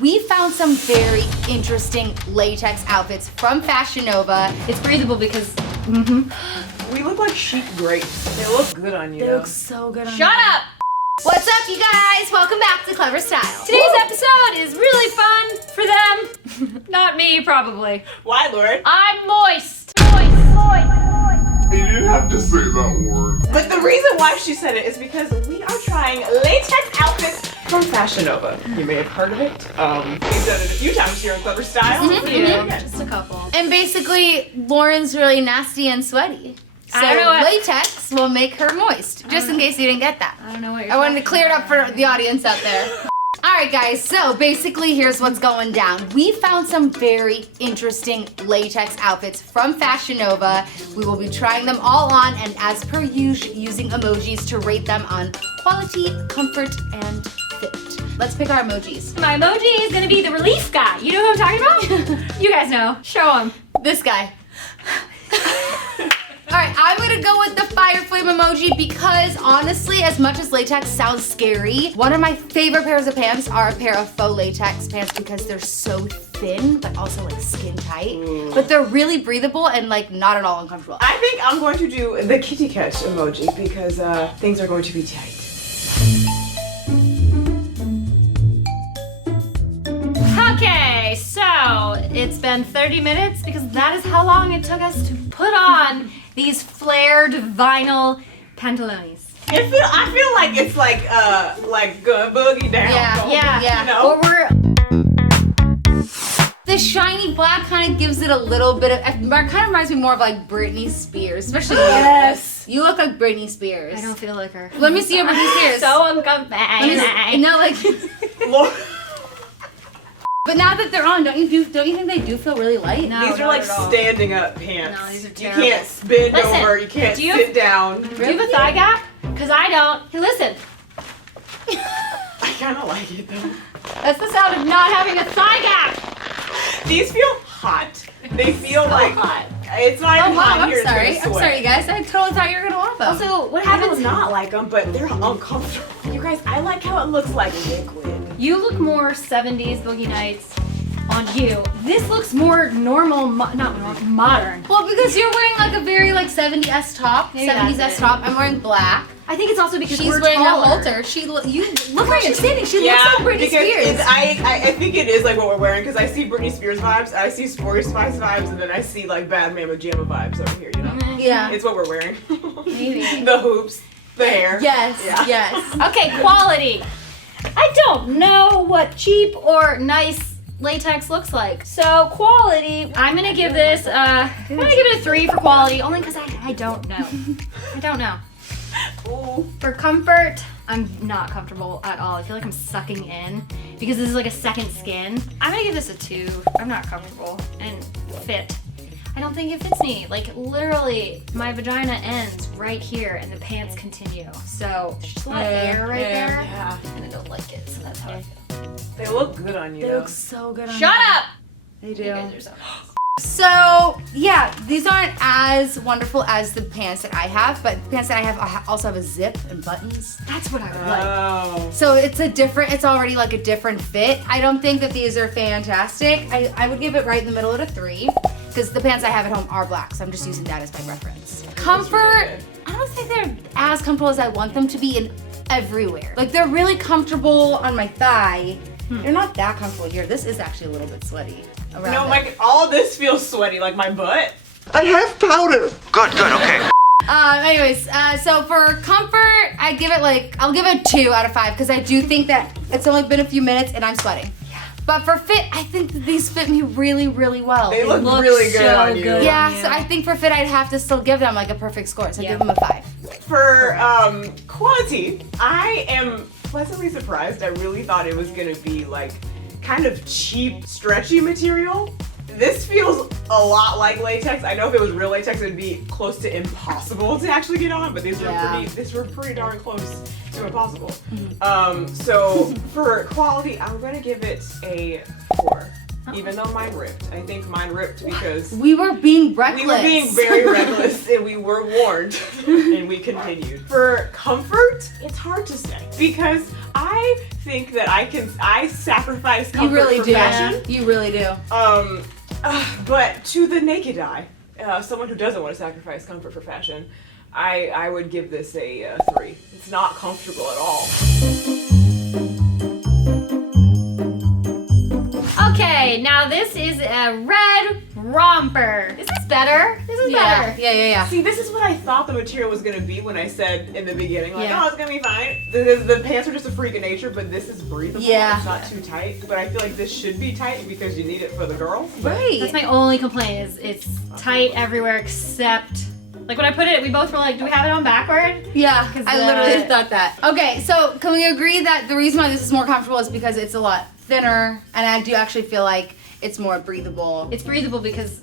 We found some very interesting latex outfits from Fashion Nova. It's breathable because we look like chic grapes. They look good on you. They look so good on you. Shut up! What's up, you guys? Welcome back to Clevver Style. Today's episode is really fun for them. Not me, probably. Why, Loryn? I'm moist. You didn't have to say that word. But the reason why she said it is because we are trying latex outfits from Fashion Nova. You may have heard of it. We've done it a few times here on Clevver Style. Yeah, just a couple. And basically, Lauren's really nasty and sweaty. So I don't know what- latex will make her moist, just in case you didn't get that. I don't know what you're I wanted to talking clear it up about. for the audience out there. Alright guys, so basically here's what's going down. We found some very interesting latex outfits from Fashion Nova. We will be trying them all on and as per usual using emojis to rate them on quality, comfort, and fit. Let's pick our emojis. My emoji is gonna be the relief guy. You know who I'm talking about? You guys know. Show him. This guy. Alright, I'm gonna go with the fire flame emoji because honestly, as much as latex sounds scary, one of my favorite pairs of pants are a pair of faux latex pants because they're so thin, but also like skin tight. But they're really breathable and like not at all uncomfortable. I think I'm going to do the kitty catch emoji because things are going to be tight. Okay, so it's been 30 minutes because that is how long it took us to put on these flared vinyl pantalones. I feel like it's like boogie down. Yeah. You know? Or the shiny black kind of gives it a little bit of, it kind of reminds me more of like Britney Spears, especially Yes. you. You look like Britney Spears. I don't feel like her. Let me see your Britney Spears. So uncomfortable. No, like. Loryn- But now that they're on, don't you think they do feel really light? No. These are not like at all. standing up pants. No, these are You terrible. can't bend Listen, over, you can't do you- sit down. Do you have a thigh gap? Because I don't. Hey, listen. I kind of like it though. That's the sound of not having a thigh gap. These feel hot. They feel like hot. It's not Oh even wow, hot I'm here. it's sorry. gonna I'm sweat. sorry, you guys. I totally thought you were gonna want them. Also, what I happens? do not like them, but they're uncomfortable. You guys, I like how it looks like liquid. You look more 70s Boogie Nights on you. This looks more normal, not normal, modern. well, because you're wearing like a very like 70s top, Maybe 70s that's it. top. I'm wearing black. I think it's also because She's we're wearing taller. a halter. You look how she's standing. She looks like Britney because Spears. I think it is like what we're wearing because I see Britney Spears vibes, I see Sporty Spice vibes, and then I see like Bad Mama Jamma vibes over here. You know, Yeah. it's what we're wearing. Maybe. The hoops, the hair. Yes. Yeah. Yes. Okay, quality. I don't know what cheap or nice latex looks like. So quality, I'm gonna give this, I'm gonna give it a 3 for quality, only because I don't know. I don't know. Ooh. For comfort, I'm not comfortable at all. I feel like I'm sucking in because this is like a second skin. I'm gonna give this a 2. I'm not comfortable. And fit. I don't think it fits me. Like literally, my vagina ends right here and the pants continue. So there's just a lot of air right there. Yeah. And I don't like it, so that's how I feel. They look good on you. They though. look so good on Shut you. up! They You do. guys are so nice. So yeah, these aren't as wonderful as the pants that I have, but the pants that I have also have a zip and buttons. That's what I would like. Oh. So it's already like a different fit. I don't think that these are fantastic. I would give it right in the middle at a 3 because the pants I have at home are black, so I'm just using that as my reference. Comfort, I don't think they're as comfortable as I want them to be in everywhere. Like they're really comfortable on my thigh. They're not that comfortable here. This is actually a little bit sweaty around No, it. all this feels sweaty, like my butt. I have powder. Good, okay. Anyways, so for comfort, I'll give it 2 out of 5 because I do think that it's only been a few minutes and I'm sweating. Yeah. But for fit, I think that these fit me really, really well. They look look really good so on you. good. Yeah, Yeah. so I think for fit, I'd have to still give them like a perfect score. So Yeah. give them a 5. For quality, I am pleasantly surprised. I really thought it was gonna be like kind of cheap, stretchy material. This feels a lot like latex. I know if it was real latex, it'd be close to impossible to actually get on, but these were pretty darn close to impossible. So for quality, I'm gonna give it a 4. Even though mine ripped. I think mine ripped because We were being reckless. we were being very reckless and we were warned and we continued. For comfort, it's hard to say because I think that I sacrifice comfort You really for do. fashion. You really do. But to the naked eye, someone who doesn't want to sacrifice comfort for fashion, I would give this a 3. It's not comfortable at all. Okay, now this is a red romper. This is better. This is better. Yeah. See, this is what I thought the material was going to be when I said in the beginning, like, Yeah. oh, it's going to be fine. The pants are just a freak of nature, but this is breathable. Yeah. It's not too tight, but I feel like this should be tight because you need it for the girls. Right. That's my only complaint is it's tight everywhere except, like when I put it, we both were like, do we have it on backward? Yeah, 'Cause I literally thought that. Okay, so can we agree that the reason why this is more comfortable is because it's a lot thinner, and I do actually feel like it's more breathable. It's breathable because,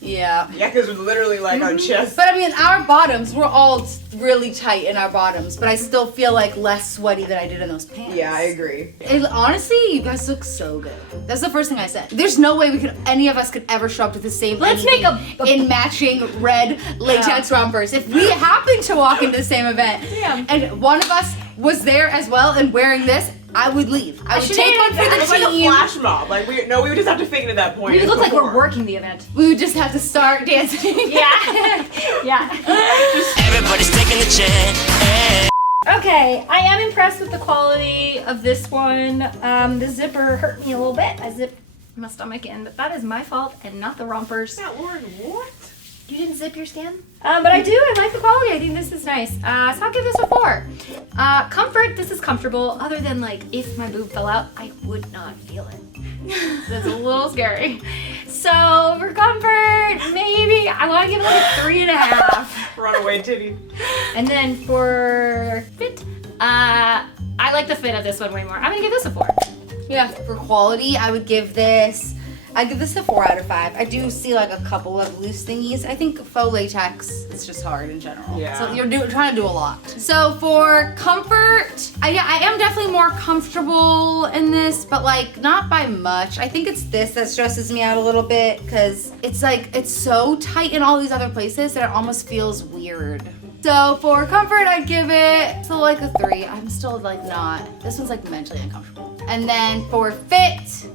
Yeah. Yeah, because it's literally like our chest. But I mean, our bottoms, we're all really tight in our bottoms, but I still feel like less sweaty than I did in those pants. Yeah, I agree. Honestly, you guys look so good. That's the first thing I said. There's no way any of us could ever show up to the same Let's make in matching red latex rompers. If we happen to walk into the same event and one of us was there as well and wearing this, I would leave. I would take one for It the was like a team. flash mob. Like we would just have to fake it at that point. we would look like we're Before. working the event. We would just have to start dancing. Yeah. Yeah. Everybody's taking the chance. Okay, I am impressed with the quality of this one. The zipper hurt me a little bit. I zipped my stomach in, but that is my fault and not the rompers. That word, what? You didn't zip your skin? But I do. I like the quality. I think this is nice. So I'll give this a 4. Comfort, this is comfortable. Other than like if my boob fell out, I would not feel it. That's a little scary. So for comfort, maybe I want to give it like a 3.5. Runaway titty. And then for fit, I like the fit of this one way more. I'm gonna give this a 4. Yeah, for quality, I'd give this a 4 out of 5. I do see like a couple of loose thingies. I think faux latex, it's just hard in general. Yeah. So you're trying to do a lot. So for comfort, I am definitely more comfortable in this, but like not by much. I think it's this that stresses me out a little bit because it's like, it's so tight in all these other places that it almost feels weird. So for comfort, I'd give it still like a 3. I'm still like not, this one's like mentally uncomfortable. And then for fit,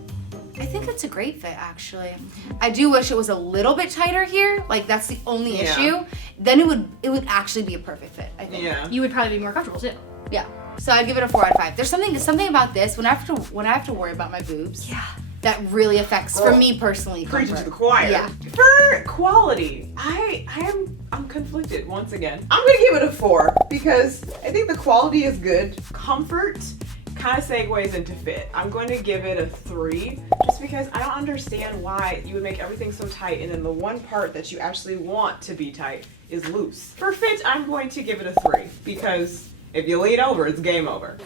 I think it's a great fit, actually. I do wish it was a little bit tighter here. Like that's the only issue. Then it would actually be a perfect fit, I think. Yeah. You would probably be more comfortable too. Yeah. So I'd give it a 4 out of 5. There's something about this when I have to worry about my boobs. Yeah. That really affects, for me personally, Preaching to comfort. the choir. Yeah. For quality, I'm conflicted once again. I'm gonna give it a 4 because I think the quality is good. Comfort kind of segues into fit. I'm going to give it a 3 just because I don't understand why you would make everything so tight and then the one part that you actually want to be tight is loose. For fit, I'm going to give it a 3 because if you lean over, it's game over.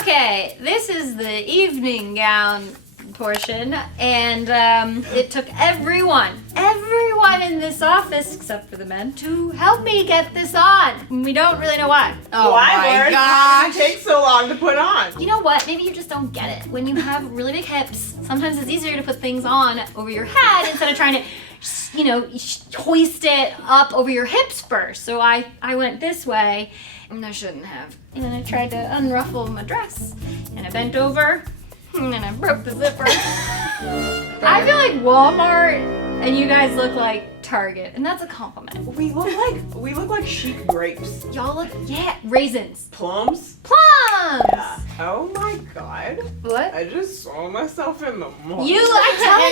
Okay, this is the evening gown portion, and it took everyone in this office, except for the men, to help me get this on. We don't really know why. Oh Why, my Loryn? Why gosh. did it take so long to put on? You know what? Maybe you just don't get it. When you have really big hips, sometimes it's easier to put things on over your head instead of trying to, you know, hoist it up over your hips first. So I went this way, and I shouldn't have. And then I tried to unruffle my dress, and I bent over, and then I broke the zipper. I feel like Walmart, and you guys look like Target, and that's a compliment. We look like chic grapes. Y'all look, yeah, raisins. Plums? Plums! Yeah. Oh my god. What? I just saw myself in the mall. I tell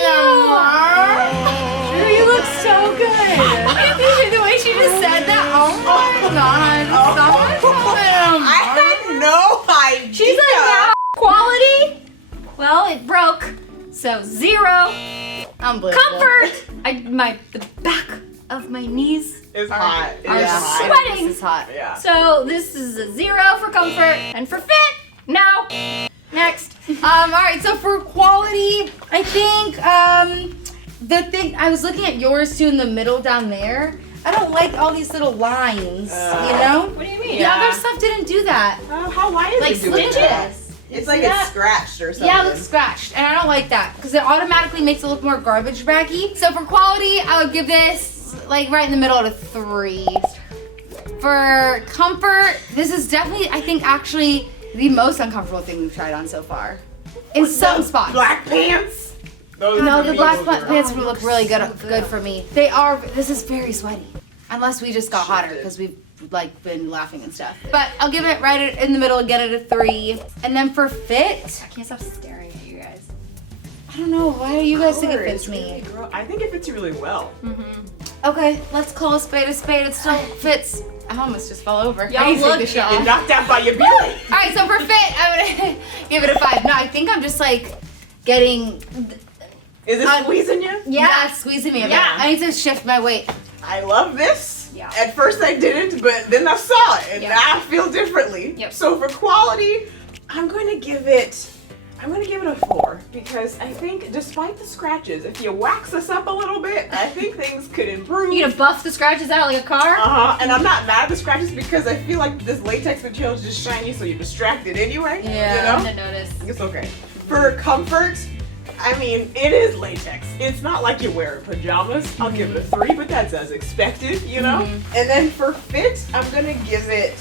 you! You look so good! The way she just said that, oh my god. I had no idea. She's like, that quality? Well, it broke, so 0. Unbelievable. Comfort! The back of my knees It's hot. It are is hot. sweating. This is hot. Yeah. So this is a 0 for comfort, and for fit, no. Next. All right, so for quality, I think the thing, I was looking at yours too in the middle down there. I don't like all these little lines, you know? What do you mean? The other stuff didn't do that. How why is Like it doing that? stitches. It's like that? it's scratched or something. Yeah, it looks scratched, and I don't like that because it automatically makes it look more garbage baggy. So for quality, I would give this is like right in the middle at a 3. For comfort, this is definitely, I think, actually the most uncomfortable thing we've tried on so far. In some spots. Black pants. Those No, are the black beautiful pants girls. look really good for me. They are. This is very sweaty. Unless we just got hotter because we've like been laughing and stuff. But I'll give it right in the middle again at a 3. And then for fit, I can't stop staring at you guys. I don't know. Why do you guys think it Color fits is me? really I think it fits you really well. Okay, let's call a spade a spade. It still fits. I almost just fell over. Y'all I need to look- take this shit You're off. knocked out by your beauty. All right, so for fit, I'm gonna give it a 5. No, I think I'm just like getting. Is it squeezing you? Yeah, it's squeezing me a bit. Yeah. I need to shift my weight. I love this. Yeah. At first I didn't, but then I saw it, and Yeah. now I feel differently. Yep. So for quality, I'm going to give it a 4 because I think despite the scratches, if you wax this up a little bit, I think things could improve. You gonna buff the scratches out like a car? And I'm not mad at the scratches because I feel like this latex material is just shiny, so you're distracted anyway. Yeah. You I know? didn't notice. It's okay. For comfort, I mean, it is latex. It's not like you're wearing pajamas. I'll give it a 3, but that's as expected, you know? And then for fit, I'm gonna give it,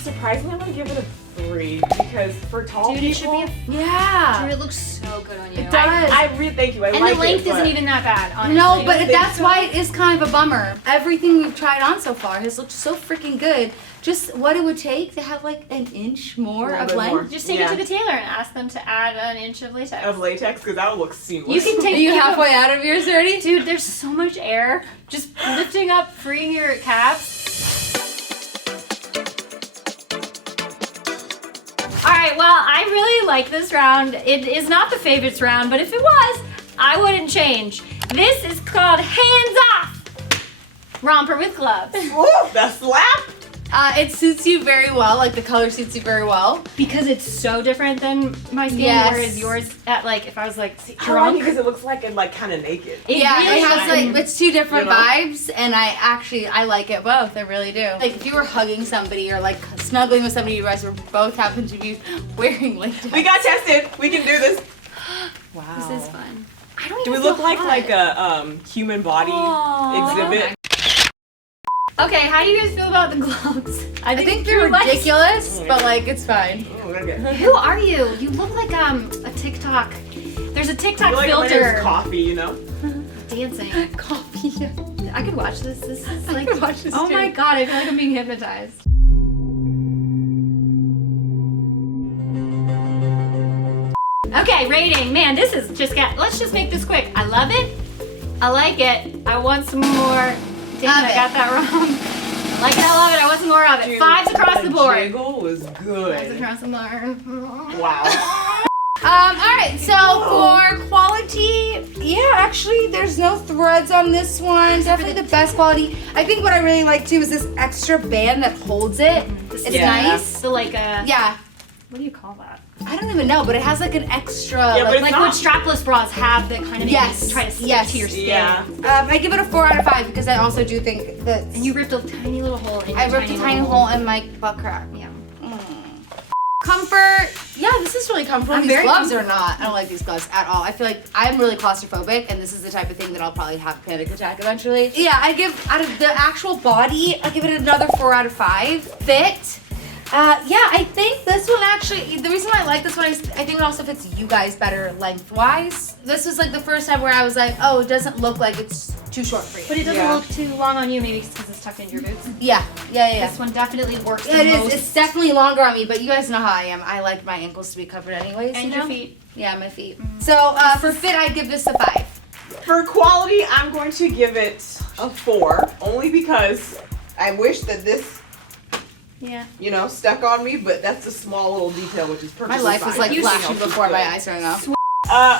surprisingly, I'm gonna give it a 3 because for tall Dude, it should people, be a Yeah. Dude, it looks so good on you. It does. I really thank you. I And like the length it, but isn't even that bad, honestly. No, but think that's so? why it is kind of a bummer. Everything we've tried on so far has looked so freaking good. Just what it would take to have like an inch more A little of bit length. more. Just take it to the tailor and ask them to add an inch of latex. of latex because that would look seamless. You can take Are you give them- halfway out of yours already? Dude, there's so much air. Just lifting up, freeing your calves. Alright, well, I really like this round. It is not the favorites round, but if it was, I wouldn't change. This is called Hands Off! Romper with gloves. Ooh, the slap. It suits you very well. Like the color suits you very well. Because it's so different than my skin, Yes. whereas yours, at like, if I was like I like it drunk, because it looks like I'm like kind of naked. it Yeah, really it has shines. like it's two different You know? vibes, and I like it both. I really do. Like if you were hugging somebody or like snuggling with somebody, you guys were both happen to be wearing latex. We got tested. We can do this. Wow. This is fun. I don't Do we even look feel like hot. a human body Aw. exhibit? Okay, how do you guys feel about the gloves? I think they're ridiculous, but like it's fine. Oh, okay. Who are you? You look like a TikTok. There's a I TikTok feel like my filter name's coffee, you know? dancing. Coffee. I could watch this. This is I like, could watch this oh too. my god, I feel like I'm being hypnotized. Okay, rating. Man, this is just let's just make this quick. I love it. I like it. I want some more. Damn, I got that wrong. I like it, I love it. I want some more of it. Dude, 5s across the board. Jiggle was 5s good. across the board. Wow. Alright, so for quality, yeah, actually there's no threads on this one. Definitely the best quality. I think what I really like too is this extra band that holds it. It's Yeah. nice. So like a, Yeah. what do you call that? I don't even know, but it has like an extra Yeah, but it's Like not. what strapless bras have that kind of Yes, try to stick yes. to your skin. Yeah. I give it a 4 out of 5 because I also do think that And you ripped a tiny little hole in I your ripped a tiny hole in my butt crack. Yeah. Comfort, yeah, this is really comfortable. I'm These very gloves are not. I don't like these gloves at all. I feel like I'm really claustrophobic, and this is the type of thing that I'll probably have a panic attack eventually. Yeah, I give, out of the actual body, I give it another 4 out of 5. Fit, yeah, I think this one actually, the reason why I like this one is I think it also fits you guys better lengthwise. This was like the first time where I was like, oh, it doesn't look like it's too short for you. But it doesn't Yeah. look too long on you, maybe because it's tucked into your boots. Yeah. This one definitely works the It is. most. It's definitely longer on me, but you guys know how I am. I like my ankles to be covered anyways. And you your know? feet. Yeah, my feet. So for fit, I give this a 5. For quality, I'm going to give it a 4, only because I wish that this, Yeah. you know, stuck on me, but that's a small little detail, which is perfectly My life fine. is like Everything flashing else is before good. my eyes right now.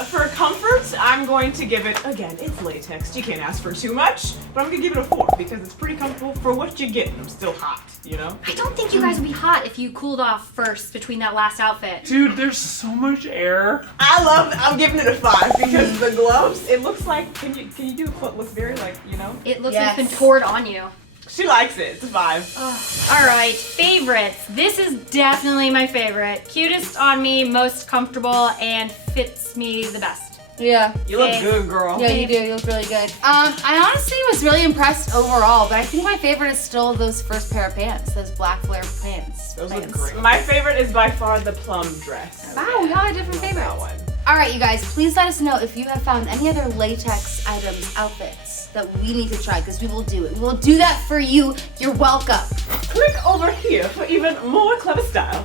For comfort, I'm going to give it, again, it's latex. You can't ask for too much, but I'm going to give it a 4 because it's pretty comfortable for what you get. I'm still hot, you know? I don't think you guys would be hot if you cooled off first between that last outfit. Dude, there's so much air. I'm giving it a 5 because the gloves, it looks like, can you do a quote? Looks very like, you know? It looks like it's Yes. been poured on you. She likes it. It's a 5. All right, favorites. This is definitely my favorite. Cutest on me, most comfortable, and fits me the best. Yeah. You look Thanks. good, girl. Yeah, you do. You look really good. I honestly was really impressed overall, but I think my favorite is still those first pair of pants, those black flare pants. Those look great. My favorite is by far the plum dress. Wow, we all have different That favorites. one. All right, you guys, please let us know if you have found any other latex items, outfits that we need to try, because we will do it. We will do that for you. You're welcome. Click over here for even more Clevver Style.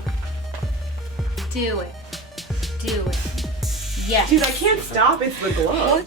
Do it. Do it. Yes. Dude, I can't stop. It's the gloves.